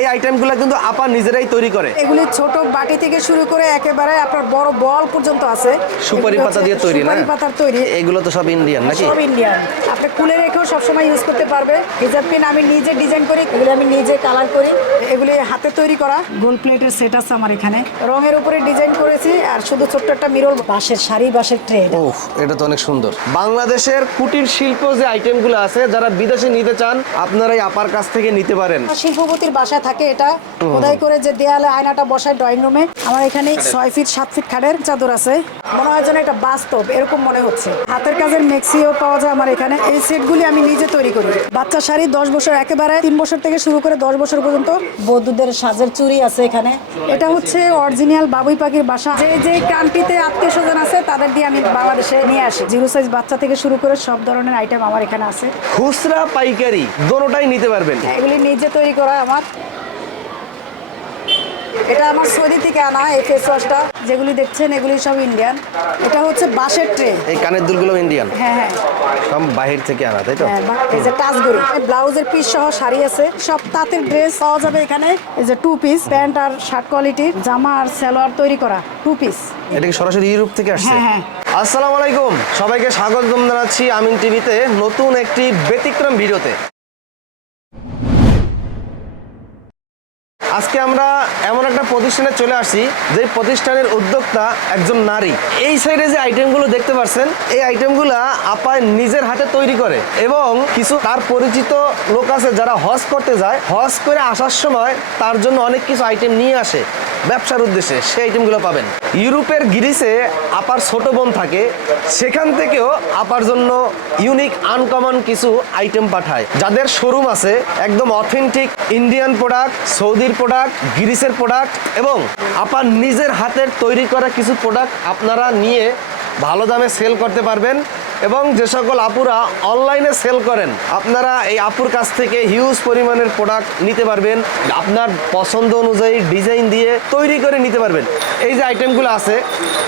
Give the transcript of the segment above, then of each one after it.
এই আইটেমগুলো কিন্তু আপা নিজেরাই তৈরি করে। এগুলি ছোট বাটি থেকে শুরু করে একেবারে আপনার বড় বল পর্যন্ত আছে। সুপারি পাতা দিয়ে তৈরি না? সুপারি পাতার তৈরি। এগুলো তো সব ইন্ডিয়ান নাকি? সব ইন্ডিয়ান আপনি খুলে রেখেও সবসময় ইউজ করতে পারবে। হিজাব পিন আমি নিজে ডিজাইন করি এগুলি আমি নিজে কালার করি। এগুলি হাতে তৈরি করা। গোল প্লেটের সেট আছে আমার এখানে। রঙের উপরে ডিজাইন করেছি আর শুধু ছোট্ট একটা মিরর বাঁশের শাড়ি বাঁশের ট্রে ওহ এটা তো অনেক সুন্দর। বাংলাদেশের কুটির শিল্প যে আইটেমগুলো আছে যারা বিদেশে নিতে চান আপনারা এই আপার কাছ থেকে নিতে পারেন। শিল্পপতির বাসায় থাকে এটা। খোদাই করে যে দেয়ালে আয়নাটা বসায় ড্রয়িং রুমে। আমার এখানে ছয় ফিট সাত ফিট খাটের চাদর আছে। মনে হয় যেন এটা বাস্তব এরকম মনে হচ্ছে। হাতের কাজের মেক্সিও পাওয়া যায় আমার এখানে। এই সেটগুলি আমি নিজে তৈরি করি। বাচ্চা শাড়ি দশ বছর একেবারে তিন বছর থেকে শুরু করে দশ বছর পর্যন্ত বৌদ্ধদের সাজের চুড়ি আছে এখানে। এটা হচ্ছে অরিজিনাল বাবুই পাখির বাসা। যে যে কান্ট্রিতে আত্মীয় স্বজন আছে তাদের দিয়ে আমি বাংলাদেশে নিয়ে আসি। জিরো সাইজ বাচ্চা থেকে শুরু করে সব ধরনের আইটেম আমার এখানে আছে। খুচরা পাইকারি দোনোটাই নিতে পারবেন। এগুলি নিজে তৈরি করা আমার। এটা আমার সৌদি থেকে আনা এই ফেস ওয়াশটা যেগুলি দেখছেন এগুলি সব ইন্ডিয়ান এটা হচ্ছে বাঁশের ট্রে এই কানের দুলগুলো ইন্ডিয়ান হ্যাঁ হ্যাঁ। সব বাহির থেকে আনা তাই তো? হ্যাঁ এই যে টাচগুড়ি ব্লাউজের পিস সহ শাড়ি আছে। সব তাঁতের ড্রেস পাওয়া যাবে এখানে। এই যে টু পিস প্যান্ট আর শার্ট কোয়ালিটির জামা আর সালোয়ার তৈরি করা টু পিস এটা কি সরাসরি ইউরোপ থেকে আসছে? হ্যাঁ, হ্যাঁ। আসসালামু আলাইকুম। সবাইকে স্বাগত জানাচ্ছি আমিন টিভিতে নতুন একটি ব্যতিক্রম ভিডিওতে। আজকে আমরা এমন একটা প্রতিষ্ঠানে চলে আসি যে প্রতিষ্ঠানের উদ্যোক্তা একজন নারী। এই সাইডে যে আইটেমগুলো দেখতে পাচ্ছেন এই আইটেমগুলো আপায় নিজের হাতে তৈরি করে এবং কিছু তার পরিচিত লোক আছে যারা হজ করতে যায়। হজ করে আসার সময় তার জন্য অনেক কিছু আইটেম নিয়ে আসে। ব্যবসার উদ্দেশ্যে সেই আইটেমগুলো পাবেন। ইউরোপের গ্রিসে আপার ছোট বোন থাকে, সেখান থেকেও আপার জন্য ইউনিক আনকমন কিছু আইটেম পাঠায়। যাদের শোরুম আছে, একদম অথেন্টিক ইন্ডিয়ান প্রোডাক্ট সৌদির প্রোডাক্ট গ্রিসের প্রোডাক্ট এবং আপার নিজের হাতের তৈরি করা কিছু প্রোডাক্ট আপনারা নিয়ে ভালো দামে সেল করতে পারবেন এবং যে সকল আপুরা অনলাইনে সেল করেন, আপনারা এই আপুর কাছ থেকে হিউজ পরিমাণের প্রোডাক্ট নিতে পারবেন, আপনার পছন্দ অনুযায়ী ডিজাইন দিয়ে তৈরি করে নিতে পারবেন। এই যে আইটেমগুলো আছে,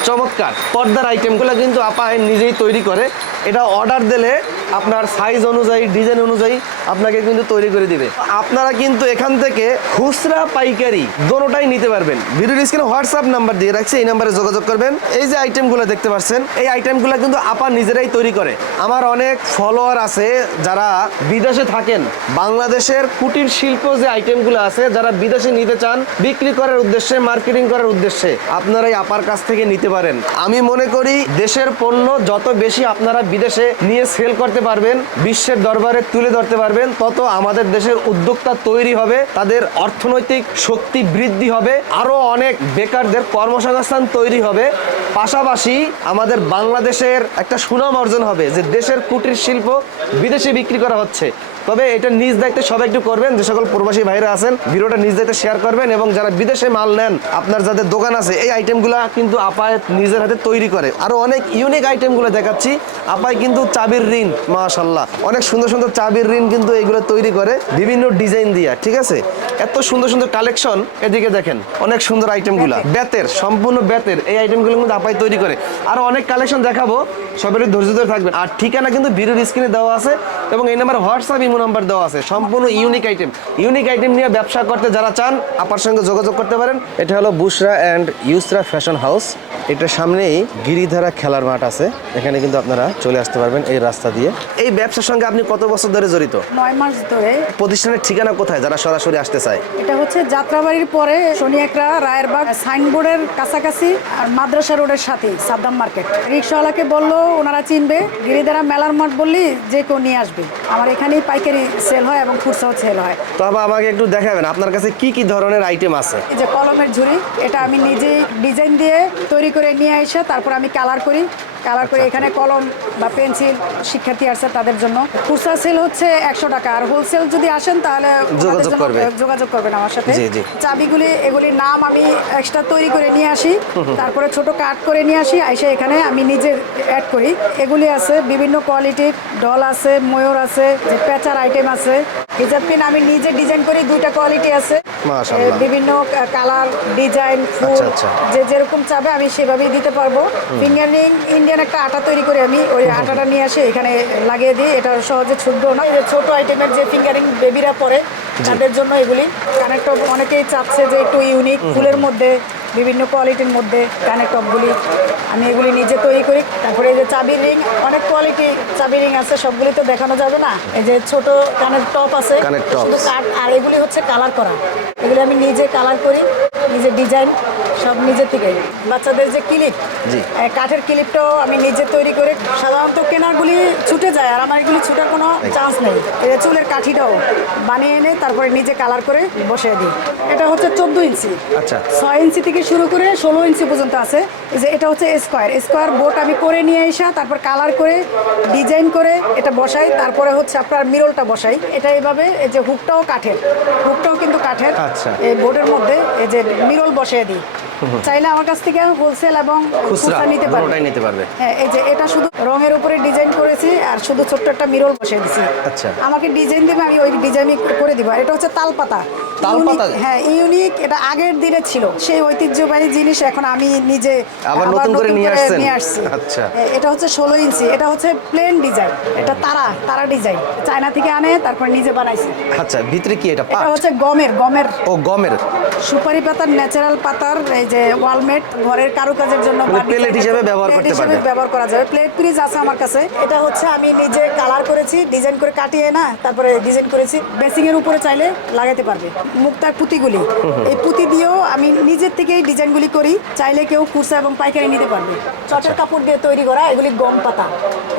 চমৎকার। পর্দার আইটেমগুলো কিন্তু আপা নিজেই তৈরি করে। এটা অর্ডার দিলে আপনার সাইজ অনুযায়ী ডিজাইন অনুযায়ী আপনাকে কিন্তু তৈরি করে দিবে। আপনারা কিন্তু এখান থেকে খুচরা পাইকারি দোনোটাই নিতে পারবেন। ভিডিওর স্ক্রিনে হোয়াটসঅ্যাপ নাম্বার দিয়ে রাখছি, এই নাম্বারে যোগাযোগ করবেন। এই যে আইটেমগুলো দেখতে পাচ্ছেন, এই আইটেমগুলো কিন্তু আপা নিজেরাই তৈরি করে। আমার অনেক ফলোয়ার আছে যারা বিদেশে থাকেন। বাংলাদেশের কুটির শিল্প যে আইটেমগুলো আছে, যারা বিদেশে নিতে চান, বিক্রি করার উদ্দেশ্যে মার্কেটিং করার উদ্দেশ্যে আপনারা এই আপার কাছ থেকে নিতে পারেন। আমি মনে করি দেশের পণ্য যত বেশি আপনারা বিদেশে নিয়ে সেল করতে পারবেন, বিশ্বের দরবারে তুলে ধরতে পারবেন, তত আমাদের দেশের উদ্যোক্তা তৈরি হবে, তাদের অর্থনৈতিক শক্তি বৃদ্ধি হবে, আরও অনেক বেকারদের কর্মসংস্থান তৈরি হবে। পাশাপাশি আমাদের বাংলাদেশের একটা সুনাম অর্জন হবে যে দেশের কুটির শিল্প বিদেশে বিক্রি করা হচ্ছে। তবে এটা নিজ দায়িত্বে সবাই একটু করবেন, যে সকল প্রবাসী ভাইরা আছেন, ভিডিওটা নিজ দায়িত্বে শেয়ার করবেন এবং যারা বিদেশে মাল নেন, আপনার যাদের দোকান আছে, এই আইটেমগুলো কিন্তু আপায় নিজের হাতে তৈরি করে। আরও অনেক ইউনিক আইটেমগুলো দেখাচ্ছি। আপায় কিন্তু চাবির ঋণ মাশাল্লাহ অনেক সুন্দর সুন্দর চাবির ঋণ কিন্তু এগুলো তৈরি করে বিভিন্ন ডিজাইন দিয়া ঠিক আছে? এত সুন্দর সুন্দর কালেকশন এদিকে দেখেন অনেক সুন্দর আইটেমগুলো বেতের সম্পূর্ণ বেতের এই আইটেমগুলো কিন্তু আপাই তৈরি করে। আরও অনেক কালেকশন দেখাবো সবারই ধৈর্য ধরে থাকবেন। আর ঠিকানা কিন্তু ভিডিওর স্ক্রিনে দেওয়া আছে এবং এই নাম্বার হোয়াটসঅ্যাপ ইমো নাম্বার দেওয়া আছে। সম্পূর্ণ ইউনিক আইটেম ইউনিক আইটেম নিয়ে ব্যবসা করতে যারা চান আপার সঙ্গে যোগাযোগ করতে পারেন। এটা হলো Bushra and Yusra fashion house এটার সামনেই গিরিধারা খেলার মাঠ আছে। এখানে কিন্তু আপনারা চলে আসতে পারবেন এই রাস্তা দিয়ে। এই ব্যবসার সঙ্গে আপনি কত বছর ধরে জড়িত? নয় মাস ধরে। প্রতিষ্ঠানের ঠিকানা কোথায় যারা সরাসরি আসতে চায়? এটা হচ্ছে যাত্রাবাড়ির পরে শনিয়াকড়া রায়েরবাগ সাইনবোর্ডের কাছাকাছি আর মাদ্রাসা রোডের সাথে সাদ্দাম মার্কেট। রিক্সাওয়ালাকে বলল ওনারা চিনবে। গিরিধারা মেলার মাঠ বললি যে কেউ নিয়ে আসবে। আমার এখানেই পাইকারি সেল হয় এবং খুচরাও সেল হয়। তো আবার আমাকে একটু দেখাবেন আপনার কাছে কি কি ধরনের আইটেম আছে? এই যে কলমের ঝুড়ি এটা আমি নিজে ডিজাইন দিয়ে তৈরি করে নিয়ে এসে তারপর আমি কালার করি। কালার করে আচ্ছা, এখানে কলম বা পেন্সিল শিক্ষার্থী আছে তাদের জন্য। খুচরা সেল হচ্ছে একশো টাকা। আর হোলসেল যদি আসেন তাহলে যোগাযোগ করবে। যোগাযোগ করবেন আমার সাথে। চাবিগুলি এগুলির নাম আমি এক্সট্রা তৈরি করে নিয়ে আসি। তারপরে ছোট কাট করে নিয়ে আসি। এসে এখানে আমি নিজে অ্যাড করি। এগুলি আছে বিভিন্ন কোয়ালিটির ডল আছে ময়ূর আছে যে পেঁচার আইটেম আছে। হিজাব পিন আমি নিজে ডিজাইন করি দুইটা কোয়ালিটি আছে। বিভিন্ন কালার ডিজাইন ফুল আচ্ছা, আচ্ছা। যে যেরকম চাবে আমি সেভাবেই দিতে পারব। ফিঙ্গার ইন্ডিয়ান একটা আটা তৈরি করে আমি ওই আটাটা নিয়ে আসে এখানে লাগিয়ে দিই। এটা সহজে ছুটবো না। যে ছোট আইটেমের যে ফিঙ্গারিং বেবিরা পরে তাদের জন্য এগুলি। কানেক্ট অনেকেই চাচ্ছে যে একটু ইউনিক ফুলের মধ্যে বিভিন্ন কোয়ালিটির মধ্যে কানের টপগুলি। আমি এগুলি নিজে তৈরি করি। তারপরে এই যে চাবি রিং অনেক কোয়ালিটি চাবি রিং আছে সবগুলি তো দেখানো যাবে না। এই যে ছোট কানের টপ আছে শুধু আর এগুলি হচ্ছে কালার করা। এগুলি আমি নিজে কালার করি নিজে ডিজাইন সব নিজের থেকে বাচ্চাদের যে ক্লিপ কাঠের ক্লিপটাও আমি নিজে তৈরি করে সাধারণত কেনারগুলি ছুটে যায় আর আমার এগুলি ছুটার কোনো চান্স নেই। এই চুলের কাঠিটাও বানিয়ে এনে তারপরে নিজে কালার করে বসিয়ে দিই। এটা হচ্ছে চোদ্দ ইঞ্চি। আচ্ছা। ছয় ইঞ্চি থেকে শুরু করে ষোলো ইঞ্চি পর্যন্ত আছে। যে এটা হচ্ছে স্কোয়ার। স্কোয়ার বোর্ড আমি করে নিয়ে এসা তারপর কালার করে ডিজাইন করে এটা বসাই। তারপরে হচ্ছে আপনার মিরলটা বসাই। এটা এইভাবে এই যে হুকটাও কাঠের। হুকটাও কিন্তু কাঠের। আচ্ছা। এই বোর্ডের মধ্যে এই যে মিরল বসিয়ে দিই। চাইলে আমার কাছ থেকে হোলসেল এবং খুচরা নিতে পারবে। ওটাই নিতে পারবে। হ্যাঁ এই যে এটা শুধু রঙের উপরে ডিজাইন করেছি আর শুধু ছোট্ট একটা মিরল বসিয়ে দিছি। আচ্ছা। আমাকে ডিজাইন দিবে আমি ওই ডিজাইন করে দিব। এটা হচ্ছে তালপাতা। তালপাতা? হ্যাঁ ইউনিক এটা আগের দিনে ছিল। সেই ঐতিহ্যবাহী জিনিস এখন আমি নিজে আবার নতুন করে নিয়ে আসছেন? আসছি। আচ্ছা। এটা হচ্ছে ষোলো ইঞ্চি এটা হচ্ছে প্লেন ডিজাইন এটা তারা তারা ডিজাইন চায়না থেকে আনে তারপর নিজে বানাইছি। আচ্ছা ভিতরে কি এটা এটা হচ্ছে গমের গমের। ও গমের। সুপারি পাতার ন্যাচারাল পাতার এই যে ওয়ালমেট ঘরের কারুকাজের জন্য মানে plate ডিজাইনের হিসেবে ব্যবহার করতে হিসেবে পারবে। ব্যবহার করা যাবে প্লেট পিরিজ আছে আমার কাছে। এটা হচ্ছে আমি নিজে কালার করেছি ডিজাইন করে কাটিয়ে না তারপরে ডিজাইন করেছি। বেসিং এর উপরে চাইলে লাগাতে পারবে। মুক্তার পুঁতিগুলি। এই পুঁতি দিয়েও আমি নিজের থেকেই ডিজাইনগুলি করি। চাইলে কেউ কুরসা এবং পাইকারি নিতে পারবে। চটের কাপড় দিয়ে তৈরি করা এগুলি গম পাতা।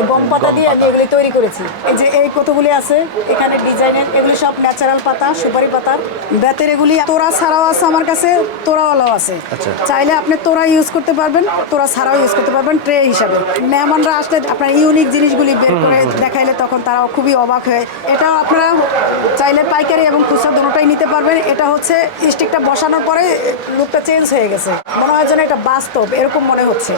গম পাতা দিয়ে আমি এগুলি তৈরি করেছি। এই যে এই কতগুলি আছে এখানে ডিজাইনের এগুলি সব ন্যাচারাল পাতা সুপারি পাতা। বেতের এগুলি তোরা ছাড়াও আছে আমার কাছে তোরাওয়ালাও আছে। আচ্ছা। চাইলে আপনি তোরা ইউজ করতে পারবেন তোরা ছাড়াও ইউজ করতে পারবেন ট্রে হিসাবে। মেহমানরা আসলে আপনার ইউনিক জিনিসগুলি বের করে দেখাইলে তখন তারাও খুবই অবাক হয়। এটাও আপনারা চাইলে পাইকারি এবং খুচরা দুটোটাই নিতে পারবেন এটা হচ্ছে স্টিকটা বসানোর পরে লুকটা চেঞ্জ হয়ে গেছে। মনে হয় যেন এটা বাস্তব এরকম মনে হচ্ছে।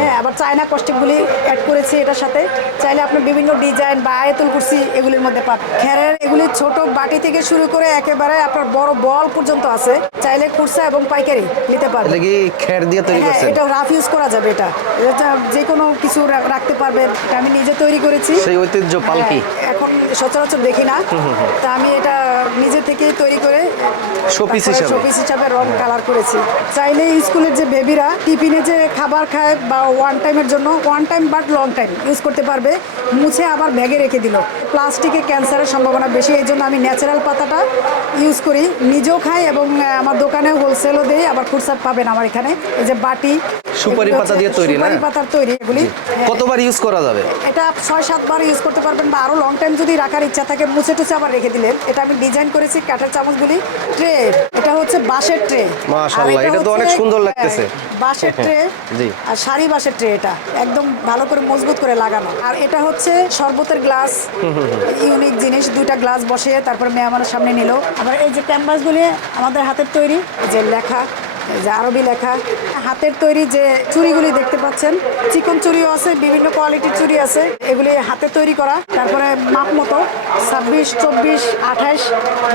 হ্যাঁ আবার চায়না কস্টিকগুলি অ্যাড করেছি এটার সাথে। চাইলে আপনি বিভিন্ন ডিজাইন বা আয়তুল কুরসি এগুলির মধ্যে পাবেন। খেরের এগুলি ছোট বাটি থেকে শুরু করে একেবারে আপনার বড় বল পর্যন্ত আছে। চাইলে খুচরা এবং পাইকারি নিতে পারবেন। কি খের দিয়ে তৈরি হ্যাঁ করছেন? এটা রাফ ইউজ করা যাবে এটা। এটা যে কোনো কিছু রাখতে পারবেন। এটা আমি নিজে তৈরি করেছি। সেই ঐতিহ্য পালকি। হ্যাঁ, এখন সচরাচর দেখি না। তা আমি এটা নিজে থেকেই তৈরি করে Showpiece হিসাবে? শোপিস হিসাবে রং কালার করেছি। চাইলে স্কুলের যে বেবিরা টিফিনে যে খাবার খায় বা ওয়ান টাইমের জন্য one time but long time use করতে পারবে মুছে আবার ব্যাগে রেখে দিল। প্লাস্টিকে ক্যান্সারের সম্ভাবনা বেশি এই জন্য আমি ন্যাচারাল পাতাটা ইউজ করি। নিজেও খাই এবং আমার দোকানে হোলসেলও দেই আবার ফুরসাদ পাবেন আমার এখানে। এই যে বাটি সুপারি পাতা দিয়ে তৈরি, না? সুপারি পাতার তৈরি এগুলি। হ্যাঁ। কতবার ইউজ করা যাবে? এটা ছয় সাতবার ইউজ করতে পারবেন বা আরও লং টাইম যদি রাখার ইচ্ছা থাকে মুছে টুছে আবার রেখে দিলেন। এটা আমি ডিজাইন করেছি কাঠের চামচগুলি। ট্রে এটা হচ্ছে বাঁশের ট্রে মাশাআল্লাহ, এটা তো অনেক সুন্দর লাগতেছে। বাঁশের ট্রে জি। আর শাড়ি বাঁশের ট্রে এটা। একদম ভালো করে মজবুত করে লাগানো। আর এটা হচ্ছে শরবতের গ্লাস ইউনিক জিনিস দুইটা গ্লাস বসিয়ে তারপর মেহমানের সামনে নিল। আবার এই যে ক্যানভাসগুলি আমাদের হাতের তৈরি যে লেখা যে আরবি লেখা হাতের তৈরি যে চুড়িগুলি দেখতে পাচ্ছেন চিকন চুড়িও আছে বিভিন্ন কোয়ালিটির চুড়ি আছে এগুলি হাতে তৈরি করা তারপরে মাপ মতো ছাব্বিশ চব্বিশ আঠাশ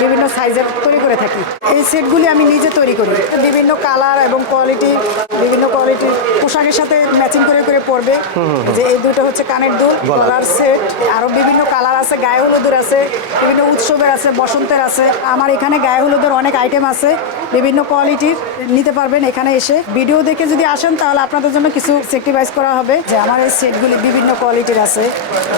বিভিন্ন সাইজের তৈরি করে থাকি। এই সেটগুলি আমি নিজে তৈরি করি। বিভিন্ন কালার এবং কোয়ালিটি বিভিন্ন কোয়ালিটির পোশাকের সাথে ম্যাচিং করে করে পরবে। যে এই দুটো হচ্ছে কানের দুল গলার। সেট আরও বিভিন্ন কালার আছে গায়ে হলুদের আছে বিভিন্ন উৎসবের আছে বসন্তের আছে। আমার এখানে গায়ে হলুদের অনেক আইটেম আছে বিভিন্ন কোয়ালিটির নিতে পারবেন এখানে এসে। ভিডিও দেখে যদি আসেন তাহলে আপনাদের জন্য কিছু সেক্টিভাইজ করা হবে। যে আমার এই সেটগুলি বিভিন্ন কোয়ালিটির আছে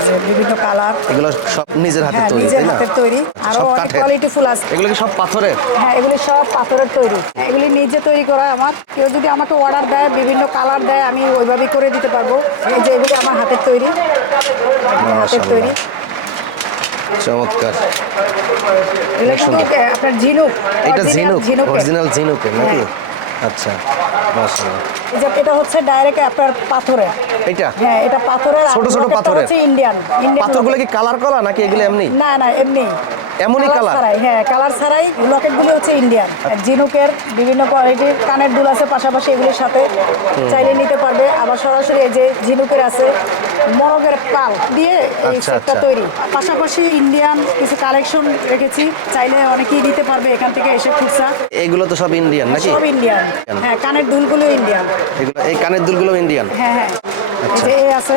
যে বিভিন্ন কালার এগুলো সব নিজের হাতে হ্যাঁ তৈরি নিজের হাতের তৈরি। আরও অনেক কোয়ালিটি ফুল আছে। এগুলো কি সব পাথরের? হ্যাঁ এগুলি সব পাথরের তৈরি। এগুলি নিজে তৈরি করা আমার। কেউ যদি আমাকে অর্ডার দেয় বিভিন্ন কালার দেয় আমি ওইভাবেই করে দিতে পারব। এই যে এগুলি আমার হাতের তৈরি। হাতের তৈরি। চমৎকার। আপনার ঝিনুক? এটা ঝিনুক অরিজিনাল ঝিনুকের নাকি? হ্যাঁ। আচ্ছা মাশাআল্লাহ এই যে এটা হচ্ছে ডাইরেক্ট আপনার পাথরের এইটা? হ্যাঁ এটা পাথরের ছোট ছোট পাথরের। হচ্ছে ইন্ডিয়ান ইন্ডিয়ান পাথরগুলো কি কালার করা নাকি এগুলো এমনি? না না এমনি। এমনই Colour colour? হ্যাঁ কালার ছাড়াই লকেটগুলো হচ্ছে ইন্ডিয়ান জিনুকের বিভিন্ন কোয়ালিটির কানের দুল আছে পাশাপাশি এগুলির সাথে চাইলে নিতে পারবে। আবার সরাসরি এই যে ঝিনুকের আছে মরগের পাল দিয়ে এই আচ্ছা, সেটটা আচ্ছা। তৈরি। পাশাপাশি ইন্ডিয়ান কিছু কালেকশন রেখেছি চাইলে অনেকেই নিতে পারবে এখান থেকে এসে খুচরা। এগুলো তো সব ইন্ডিয়ান নাকি? সব ইন্ডিয়ান হ্যাঁ কানের দুলগুলো ইন্ডিয়ান এই কানের দুলগুলো ইন্ডিয়ান হ্যাঁ হ্যাঁ। এই এই আছে?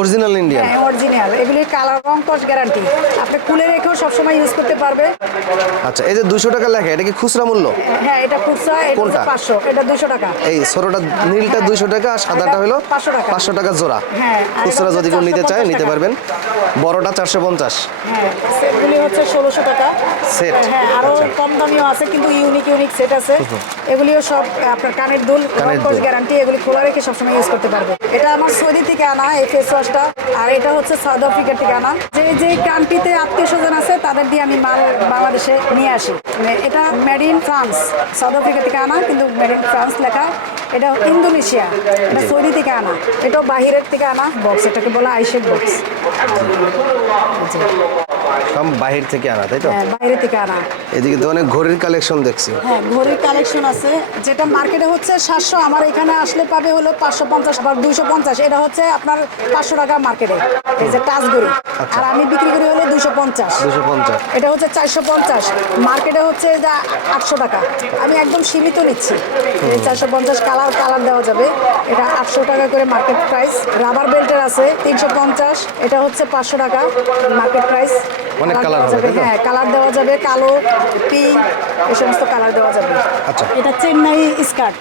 অরিজিনাল ইন্ডিয়ান হ্যাঁ অরিজিনাল এগুলির কালার রং কস গ্যারান্টি আপনি খুলে রেখেও সবসময় ইউজ করতে পারবে। আচ্ছা এই যে দুশো টাকা লেখা এটা কি খুচরা মূল্য? হ্যাঁ এটা খুচরা এটা কোনটা? পাঁচশো এটা দুশো টাকা। এই ছোটটা নীলটা দুইশো টাকা আর সাদাটা হলো 500 টাকা। পাঁচশো টাকা জোড়া। হ্যাঁ, খুচরা যদি কেউ নিতে চায় নিতে পারবেন। বড়টা চারশো পঞ্চাশ। হ্যাঁ সেটগুলি হচ্ছে ষোলোশো টাকা। Set? হ্যাঁ আরও আচ্ছা। কম দামিও আছে কিন্তু ইউনিক ইউনিক সেট আছে। এগুলিও সব আপনার কানের দুল কানের দুল। গ্যারান্টি এগুলি খোলা রেখে সবসময় ইউজ করতে পারবে। এটা আমার সৌদি থেকে আনা এই ফেস ওয়াশটা আর এটা হচ্ছে সাউথ আফ্রিকা থেকে আনা। যে যে কান্ট্রিতে আত্মীয় স্বজন আছে তাদের দিয়ে আমি মাল বাংলাদেশে নিয়ে আসি। মানে এটা made in France South Africa থেকে আনা কিন্তু মেড ইন ফ্রান্স লেখা। এটা ইন্দোনেশিয়া এটা সৌদি থেকে আনা। এটাও বাহিরের থেকে আনা। বক্স এটাকে বলা আইশেক বক্স সব বাহির থেকে আনা তাই তো? হ্যাঁ বাইরে থেকে আনা। এদিকে তো অনেক ঘড়ির কালেকশন দেখছি। হ্যাঁ ঘড়ির কালেকশন আছে। যেটা মার্কেটে হচ্ছে সাতশো আমার এখানে আসলে পাবে হলো পাঁচশো পঞ্চাশ দুইশো পঞ্চাশ। এটা হচ্ছে আপনার পাঁচশো টাকা মার্কেটে এই যে টাচ ঘড়ি। আচ্ছা। আর আমি বিক্রি করি হলো দুইশো পঞ্চাশ। দুশো পঞ্চাশ। এটা হচ্ছে চারশো পঞ্চাশ। মার্কেটে হচ্ছে এটা আটশো টাকা। আমি একদম সীমিত নিচ্ছি। এই চারশো পঞ্চাশ কালার কালার দেওয়া যাবে। এটা আটশো টাকা করে মার্কেট প্রাইস রাবার বেল্টের আছে তিনশো পঞ্চাশ। এটা হচ্ছে পাঁচশো টাকা মার্কেট প্রাইস অনেক কালার হবে, হ্যাঁ কালার দেওয়া যাবে কালো পিঙ্ক এই সমস্ত কালার দেওয়া যাবে। আচ্ছা। এটা চেন্নাই স্কার্ট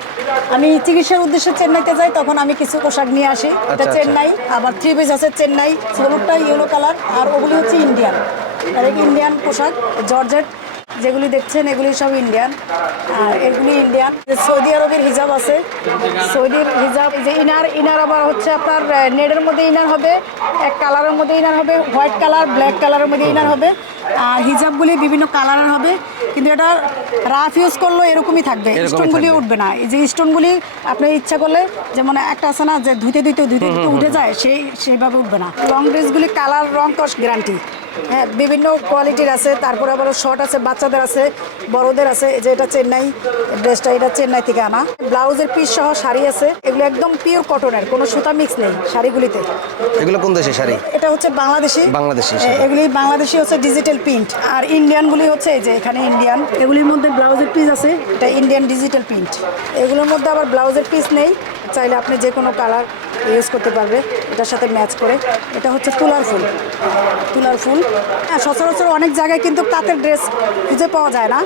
আমি চিকিৎসার উদ্দেশ্যে চেন্নাইতে যাই তখন আমি কিছু পোশাক নিয়ে আসি। এটা আচ্ছা, আচ্ছা। চেন্নাই আবার থ্রি পিস আছে চেন্নাই হলুদটা ইয়েলো কালার আর ওগুলি হচ্ছে ইন্ডিয়ান ইন্ডিয়ান পোশাক জর্জেট যেগুলি দেখছেন এগুলি সব ইন্ডিয়ান আর এগুলি ইন্ডিয়ান সৌদি আরবের হিজাব আছে। সৌদির হিজাব যে ইনার ইনার আবার হচ্ছে আপনার নেটের মধ্যে ইনার হবে এক কালারের মধ্যে ইনার হবে হোয়াইট কালার ব্ল্যাক কালারের মধ্যে ইনার হবে। আর হিজাবগুলি বিভিন্ন কালারের হবে কিন্তু এটা রাফ ইউজ করলেও এরকমই থাকবে স্টোনগুলি উঠবে না। এই যে স্টোনগুলি আপনি ইচ্ছা করলে যেমন একটা আছে না যে ধুইতে ধুইতে ধুইতে ধুইতে উঠে যায় সেই সেইভাবে উঠবে না। লং ড্রেসগুলি কালার রং কস্ট গ্যারান্টি হ্যাঁ বিভিন্ন কোয়ালিটির আছে তারপরে আবার শর্ট আছে বাচ্চাদের আছে বড়দের আছে যে এটা চেন্নাই ড্রেসটা এটা চেন্নাই থেকে আনা। ব্লাউজের পিস সহ শাড়ি আছে এগুলো একদম পিওর কটনের কোনো সুতা মিক্স নেই শাড়িগুলিতে। এগুলো কোন দেশে শাড়ি? এটা হচ্ছে বাংলাদেশি। বাংলাদেশি হ্যাঁ, এগুলি বাংলাদেশি হচ্ছে ডিজিটাল প্রিন্ট আর ইন্ডিয়ানগুলি হচ্ছে এই যে এখানে ইন্ডিয়ান এগুলির মধ্যে ব্লাউজের পিস আছে? এটা ইন্ডিয়ান ডিজিটাল প্রিন্ট এগুলোর মধ্যে আবার ব্লাউজের পিস নেই চাইলে আপনি যে কোনো কালার ইউজ করতে পারবে, এটার সাথে ম্যাচ করে। এটা হচ্ছে তুলার ফুল। তুলার ফুল। হ্যাঁ সচরাচর অনেক জায়গায় কিন্তু তাঁতের ড্রেস খুঁজে পাওয়া যায় না।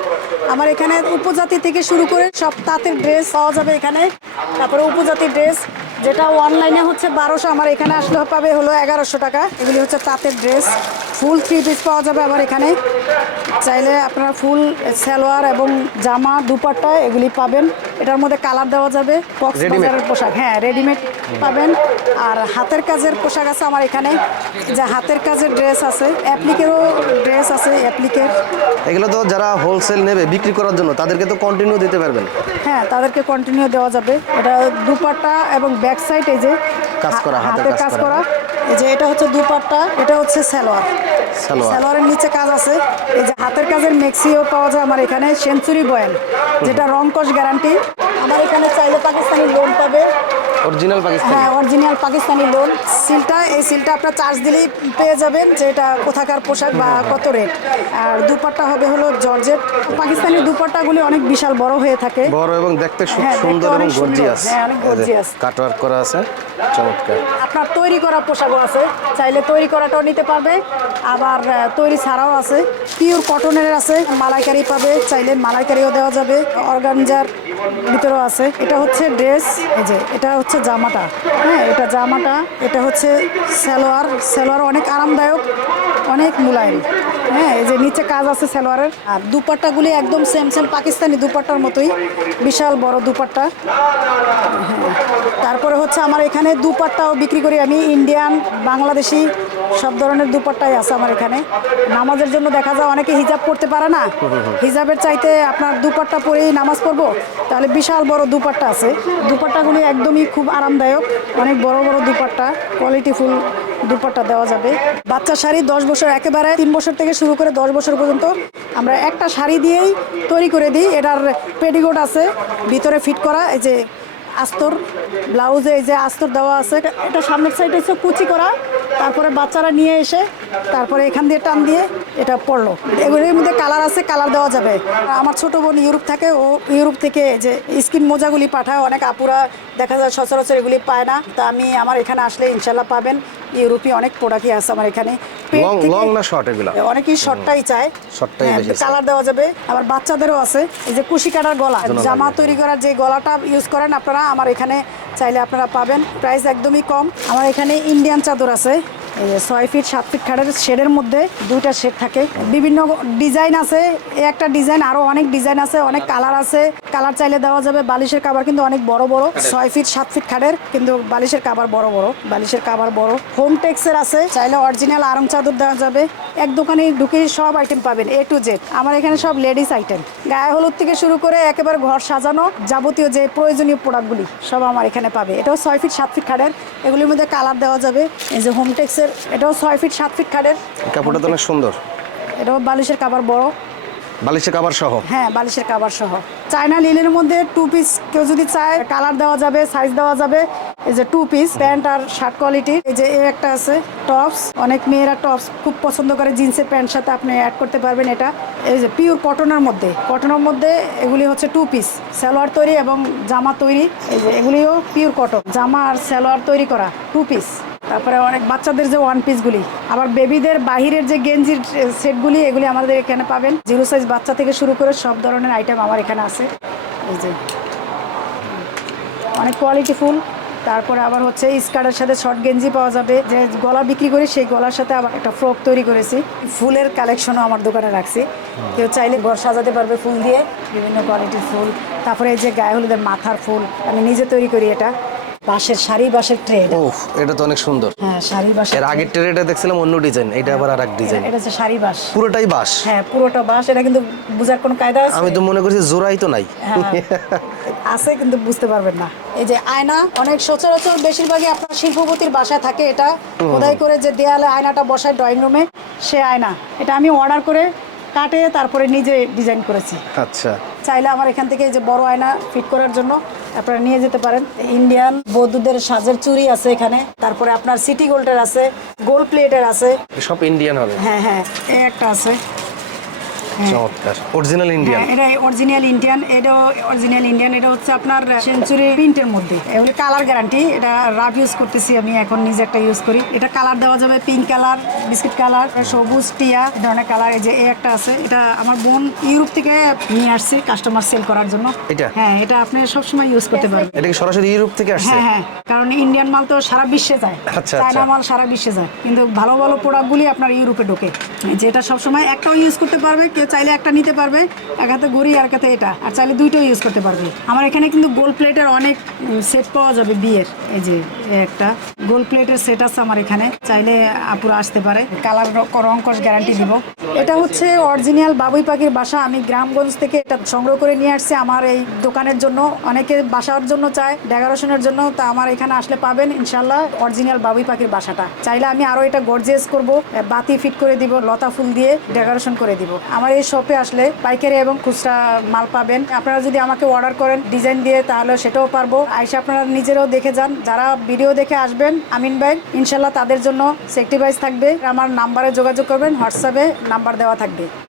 আমার এখানে উপজাতি থেকে শুরু করে সব তাঁতের ড্রেস পাওয়া যাবে এখানে। তারপরে উপজাতির ড্রেস যেটা অনলাইনে হচ্ছে বারোশো আমার এখানে আসলে পাবে হলো এগারোশো টাকা। এগুলি হচ্ছে তাঁতের ড্রেস। ফুল থ্রি পিস পাওয়া যাবে আমার এখানে। চাইলে আপনারা ফুল সালোয়ার এবং জামা দুপাট্টা এগুলি পাবেন। এটার মধ্যে কালার দেওয়া যাবে। কক্সবাজারের পোশাক। হ্যাঁ রেডিমেড পাবেন। আর হাতের কাজের পোশাক আছে আমার এখানে। যে হাতের কাজের ড্রেস আছে অ্যাপ্লিকেরও ড্রেস আছে অ্যাপ্লিকের এগুলো তো যারা হোলসেল নেবে বিক্রি করার জন্য তাদেরকে তো কন্টিনিউ দিতে পারবেন। হ্যাঁ তাদেরকে কন্টিনিউ দেওয়া যাবে। এটা দুপাট্টা এবং ব্যাক সাইড এই যে কাজ করা, হাতের কাজ করা। এই যে এটা হচ্ছে দুপাট্টা এটা হচ্ছে সালোয়ার। সালোয়ার। সালোয়ারের নিচে কাজ আছে। এই যে হাতের কাজের মেক্সিও পাওয়া যায় আমার এখানে সেঞ্চুরি বয়েল যেটা রং কস গ্যারান্টি আমার এখানে চাইলে পাকিস্তানি লোন পাবে। অরিজিনাল পাকিস্তানি হ্যাঁ অরিজিনাল পাকিস্তানি লোন সিলটা এই সিলটা আপনার চার্জ দিলেই পেয়ে যাবেন যে এটা কোথাকার পোশাক বা কত রেট আর দুপাট্টা হবে হলো জর্জেট। পাকিস্তানি দুপাট্টাগুলি অনেক বিশাল বড় হয়ে থাকে। বড় এবং দেখতে খুব হ্যাঁ, সুন্দর এবং গর্জিয়াস হ্যাঁ, অনেক। কাটওয়ার্ক করা আছে চমৎকার। আপনার তৈরি করা পোশাকও আছে। চাইলে তৈরি করাটাও নিতে পারবে। আবার তৈরি ছাড়াও আছে। পিওর কটনের আছে মালাইকারি পাবে। চাইলে মালাইকারিও দেওয়া যাবে। অর্গানজার ভিতরেও আছে। এটা হচ্ছে ড্রেস এই যে এটা হচ্ছে জামাটা। হ্যাঁ এটা জামাটা, এটা হচ্ছে সালোয়ার। সালোয়ার অনেক আরামদায়ক, অনেক মুলায়ম। হ্যাঁ এই যে নিচে কাজ আছে সালোয়ারের। আর দুপাট্টাগুলি একদম সেম সেম পাকিস্তানি দুপাট্টার মতোই। বিশাল বড় দুপাট্টা। তারপরে হচ্ছে আমার এখানে দুপাট্টাও বিক্রি করি আমি। ইন্ডিয়ান, বাংলাদেশি সব ধরনের দুপাট্টাই আছে আমার এখানে। নামাজের জন্য দেখা যায় অনেকে হিজাব পড়তে পারে না। হিজাবের চাইতে আপনার দুপাট্টা পরেই নামাজ পড়ব, তাহলে বিশাল বড় দুপাট্টা আছে। দুপাট্টাগুলি একদমই খুব আরামদায়ক, অনেক বড় বড় দুপাট্টা কোয়ালিটিফুল দুপাট্টা দেওয়া যাবে। বাচ্চা শাড়ি দশ বছর একেবারে তিন বছর থেকে শুরু করে দশ বছর পর্যন্ত আমরা একটা শাড়ি দিয়েই তৈরি করে দিই। এটার পেডিকোট আছে, ভিতরে ফিট করা, এই যে আস্তর, ব্লাউজে এই যে আস্তর দেওয়া আছে। এটা সামনের সাইডে হচ্ছে কুচি করা তারপরে বাচ্চারা নিয়ে এসে তারপরে এখান দিয়ে টান দিয়ে এটা পড়ল। এগুলির মধ্যে কালার আছে, কালার দেওয়া যাবে। আমার ছোট বোন ইউরোপ থাকে, ও ইউরোপ থেকে যে স্কিন মোজাগুলি পাঠায়, অনেক আপুরা দেখা যায় সচরাচর এগুলি পায় না। তা আমি, আমার এখানে আসলে ইনশাল্লাহ পাবেন। ইউরোপি অনেক প্রোডাক্টই আছে আমার এখানে। লং না শর্ট এগুলো? অনেকেই শর্টটাই চায়। শর্টটাই বেশি কালার দেওয়া যাবে। আমার বাচ্চাদেরও আছে। এই যে কুশি কাটার গলা জামা তৈরি করার যে গলাটা ইউজ করেন আপনারা আমার এখানে চাইলে আপনারা পাবেন। প্রাইস একদমই কম। আমার এখানে ইন্ডিয়ান চাদর আছে। ছয় ফিট সাত ফিট খাটের শেডের মধ্যে দুইটা শেড থাকে। বিভিন্ন ডিজাইন আছে একটা ডিজাইন আরও অনেক ডিজাইন আছে অনেক কালার আছে। কালার চাইলে দেওয়া যাবে বালিশের কাবার কিন্তু অনেক বড় বড়। ছয় ফিট সাত ফিট খাটের কিন্তু বালিশের কাবার বড় বড় বালিশের কাবার বড়। হোম টেক্সের আছে চাইলে অরিজিনাল আরং চাদর দেওয়া যাবে। এক দোকানে ঢুকে সব আইটেম পাবেন এ টু জেড আমার এখানে সব লেডিস আইটেম গায়ে হলুদ থেকে শুরু করে একেবারে ঘর সাজানো যাবতীয় যে প্রয়োজনীয় প্রোডাক্টগুলি সব আমার এখানে পাবে। এটাও ছয় ফিট সাত ফিট খাটের এগুলির মধ্যে কালার দেওয়া যাবে। এই যে হোম টেক্সের এটাও ছয় ফিট সাত ফিট খাটের। কাপড়টা তো অনেক সুন্দর। এটাও বালিশের কাবার বড়। বালিশের কাবার সহ? হ্যাঁ বালিশের কাবার সহ। চায়না লিলের মধ্যে টু পিস কেউ যদি চায় কালার দেওয়া যাবে সাইজ দেওয়া যাবে এই যে টু পিস প্যান্ট আর শার্ট কোয়ালিটি এই যে এই একটা আছে টপস অনেক মেয়েরা টপস খুব পছন্দ করে জিন্সের প্যান্ট সাথে আপনি অ্যাড করতে পারবেন এটা। এই যে পিওর কটনের মধ্যে কটনের মধ্যে এগুলি হচ্ছে টু পিস সালোয়ার তৈরি এবং জামা তৈরি। এই যে এগুলিও পিওর কটন জামা আর সালোয়ার তৈরি করা টু পিস তারপরে অনেক বাচ্চাদের যে ওয়ান পিসগুলি আবার বেবিদের বাহিরের যে গেঞ্জির সেটগুলি এগুলি আমাদের এখানে পাবেন। জিরো সাইজ বাচ্চা থেকে শুরু করে সব ধরনের আইটেম আমার এখানে আছে। এই যে। অনেক কোয়ালিটি ফুল। তারপরে আবার হচ্ছে স্কার্টের সাথে শর্ট গেঞ্জি পাওয়া যাবে। যে গলা বিক্রি করি সেই গলার সাথে আবার একটা ফ্রক তৈরি করেছি। ফুলের কালেকশনও আমার দোকানে রাখছি। কেউ চাইলে ঘর সাজাতে পারবে ফুল দিয়ে। বিভিন্ন কোয়ালিটির ফুল। তারপরে এই যে গায়ে হলুদের মাথার ফুল আমি নিজে তৈরি করি এটা। বাঁশের শাড়ি বাঁশের ট্রে এটা এটা তো অনেক সুন্দর। হ্যাঁ শাড়ি বাঁশ এর আগের ট্রেটা দেখছিলাম অন্য ডিজাইন এটা আবার আর এক ডিজাইন এটা হচ্ছে শাড়ি বাঁশ। পুরোটাই বাঁশ। হ্যাঁ পুরোটা বাঁশ এটা কিন্তু বোঝার কোনো কায়দা আছে? আমি তো মনে করছি জোড়াই তো নাই। হ্যাঁ, আছে কিন্তু বুঝতে পারবেন না। এই যে আয়না অনেক সচরাচর বেশিরভাগই আপনার শিল্পপতির বাসায় থাকে এটা। খোদাই করে যে দেয়ালে আয়নাটা বসায় ড্রয়িং রুমে সে আয়না। এটা আমি অর্ডার করে কাটে তারপরে নিজে ডিজাইন করেছি। আচ্ছা। চাইলে আমার এখান থেকে যে বড় আয়না ফিট করার জন্য আপনারা নিয়ে যেতে পারেন। ইন্ডিয়ান বৌদ্ধদের সাজের চুরি আছে এখানে। তারপরে আপনার সিটি গোল্ডের আছে গোল্ড প্লেটের আছে। সব ইন্ডিয়ান হবে। হ্যাঁ হ্যাঁ এই একটা আছে। চমৎকার। অরিজিনাল ইন্ডিয়ান হ্যাঁ, এটা অরিজিনাল ইন্ডিয়ান এটাও অরিজিনাল ইন্ডিয়ান এটা হচ্ছে আপনার সেঞ্চুরি প্রিন্টের মধ্যে। এগুলি কালার গ্যারান্টি এটা রাফ ইউজ করতেছি আমি এখন নিজে একটা ইউজ করি। এটা কালার দেওয়া যাবে পিঙ্ক কালার বিস্কিট কালার সবুজ টিয়া ধরনের কালার এই যে এই একটা আছে। এটা আমার বোন ইউরোপ থেকে নিয়ে আসছে কাস্টমার সেল করার জন্য। এটা? হ্যাঁ এটা আপনি সবসময় ইউজ করতে পারবেন এটা কি সরাসরি ইউরোপ থেকে আসছে? হ্যাঁ হ্যাঁ কারণ ইন্ডিয়ান মাল তো সারা বিশ্বে যায়। আচ্ছা, চায়না আচ্ছা। মাল সারা বিশ্বে যায়। কিন্তু ভালো ভালো প্রোডাক্টগুলি আপনার ইউরোপে ঢোকে। যেটা সবসময় একটাও ইউজ করতে পারবে কেউ চাইলে একটা নিতে পারবে, এক হাতে ঘড়ি আর এক হাতে এটা, আর চাইলে দুইটাও ইউজ করতে পারবে। আমার এখানে কিন্তু গোল্ড প্লেটের অনেক সেট পাওয়া যাবে বিয়ের, এই যে একটা। গোল্ড প্লেটের সেট আছে আমার এখানে, চাইলে আপুরা আসতে পারে। কালার রং কস গ্যারান্টি দিব। এটা হচ্ছে অরিজিনাল বাবুই পাখির বাসা, আমি গ্রামগঞ্জ থেকে এটা সংগ্রহ করে নিয়ে আসছি আমার এই দোকানের জন্য। অনেকে বাসার জন্য চায় ডেকোরেশনের জন্য, তা আমার এখানে আসলে পাবেন ইনশাল্লাহ অরিজিনাল বাবুই পাখির বাসাটা। চাইলে আমি আরও এটা গর্জিয়াস করব বাতি ফিট করে দিব, লতা ফুল দিয়ে ডেকোরেশন করে দিব। আমার এই শপে আসলে পাইকারি এবং খুচরা মাল পাবেন। আপনারা যদি আমাকে অর্ডার করেন ডিজাইন দিয়ে, তাহলে সেটাও পারব। আইসে আপনারা নিজেরাও দেখে যান। যারা ভিডিও দেখে আসবেন, আমিন ভাই ইনশাল্লাহ তাদের জন্য সেক্টিভাইজ থাকবে। আমার নাম্বারে যোগাযোগ করবেন হোয়াটসঅ্যাপে নাম্বার দেওয়া থাকবে।